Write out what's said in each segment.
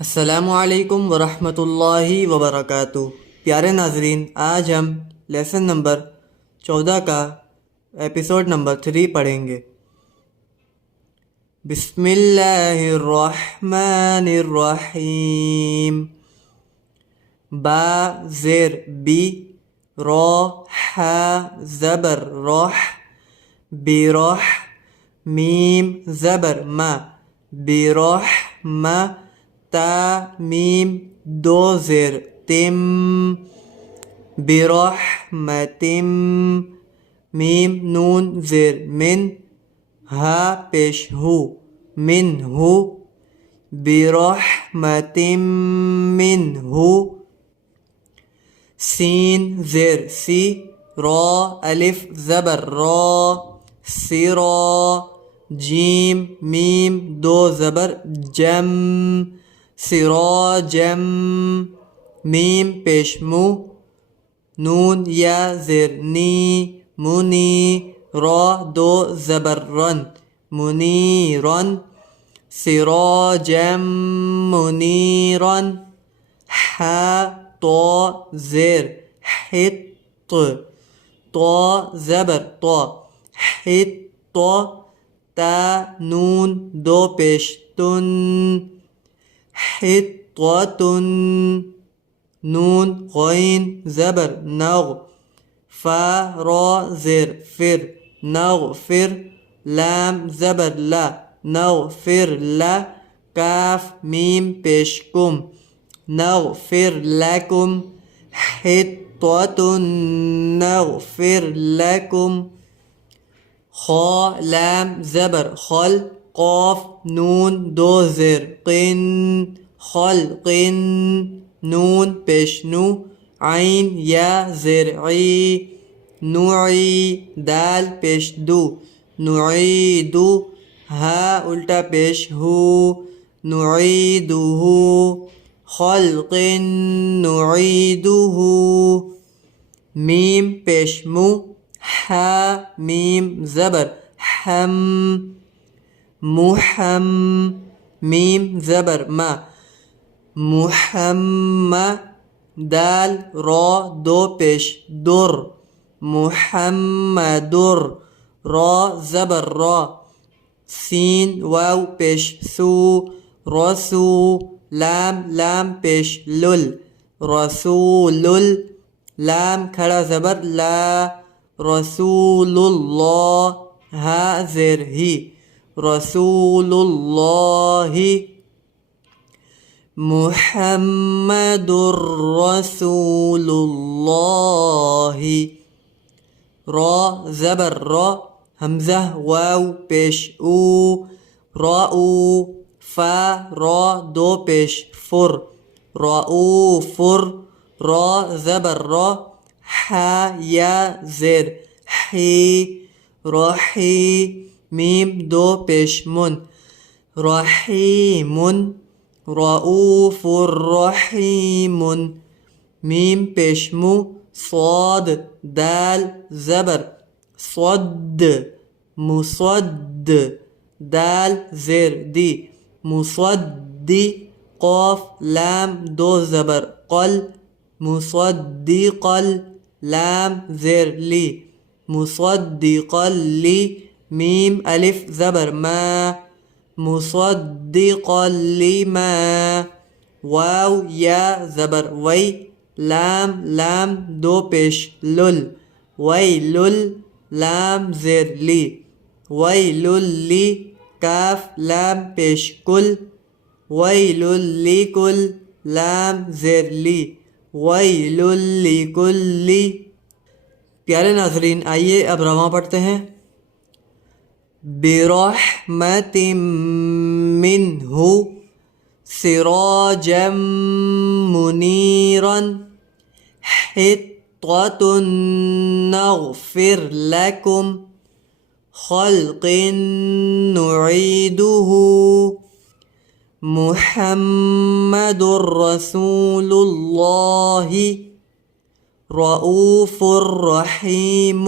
السلام علیکم ورحمۃ اللہ وبرکاتہ۔ پیارے ناظرین، آج ہم لیسن نمبر 14 کا ایپیسوڈ نمبر 3 پڑھیں گے۔ بسم اللہ الرحمن الرحیم۔ با زیر بی، را ح زبر روح، بروح، میم زبر ما، بروح ما، تا میم دو زیر تم، برحمتم، میم نون زیر من، ہا پیش ہو، من ہو، برحمتم من ہو، سین زیر سی، را الف زبر را، سرا، جیم میم دو زبر جم، سراجم، میم پیش مو، نون یا زیر نی، منی، را دو زبر رن، منیرن، سراجم منیرن، ح طا زیر حط، طا زبر طا، حط، تا نون دو پیش تن، حطتن، نون غین زبر نغ، فا را زیر فر، نغفر، لام زبر لا، نغفر لا، کاف میم پیش کم، نغفر لکم، حطتن نغفر لکم، خا لام زبر خل، قاف نون دو زیر قن، خلقن، نون پیش نو، عین یا زیر عی، نوعی، دال پیش دو، نعیدو، ہا الٹا پیش ہو، نعیدہو، خلق نعیدہو، میم پیش مو، ہا میم زبر حم، محم، میم زبر ما، محمد، دال را دو پیش در، محمدر، را زبر را، سین واو پیش سو، رسو، لام پیش لل، رسول، لام کھڑا زبر لا، رسول اللہ، ہا زیر ہی، رسول اللہ، محمد رسول اللہ، را زبر را، حمزہ واو پیش او، راؤ، فا را دو پیش فر، رؤوفر، را زبر را، حا یا زیر حی، رحی، میم دو پیش من، رحیمن، رؤوف رحیم، میم پیش مو، صاد دال زبر صد، مصد، دال زیر دی، مصدی، قاف لام دو زبر قل، مصدقل، لام زیر لی، مصدقل لی، میم الف زبر ما، مصدقا لما، واو یا زبر وی، لام دو پیش لل، ویلل، لام زیر لی، ویلل لی، کاف لام پیش کل، ویلل لکل، لام زیر لی، ویلل لکل۔ پیارے ناظرین، آئیے اب رواں پڑھتے ہیں۔ برحمت منہ سراجا منیرا، حطۃ نغفر لکم، خلق نعیدہ، محمد رسول اللہ، رؤوف رحیم،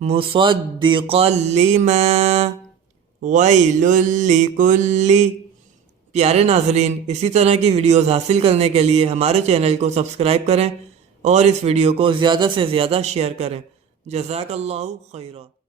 مصدقا لما، ویل لکل پیارے ناظرین، اسی طرح کی ویڈیوز حاصل کرنے کے لیے ہمارے چینل کو سبسکرائب کریں اور اس ویڈیو کو زیادہ سے زیادہ شیئر کریں۔ جزاک اللہ خیرہ۔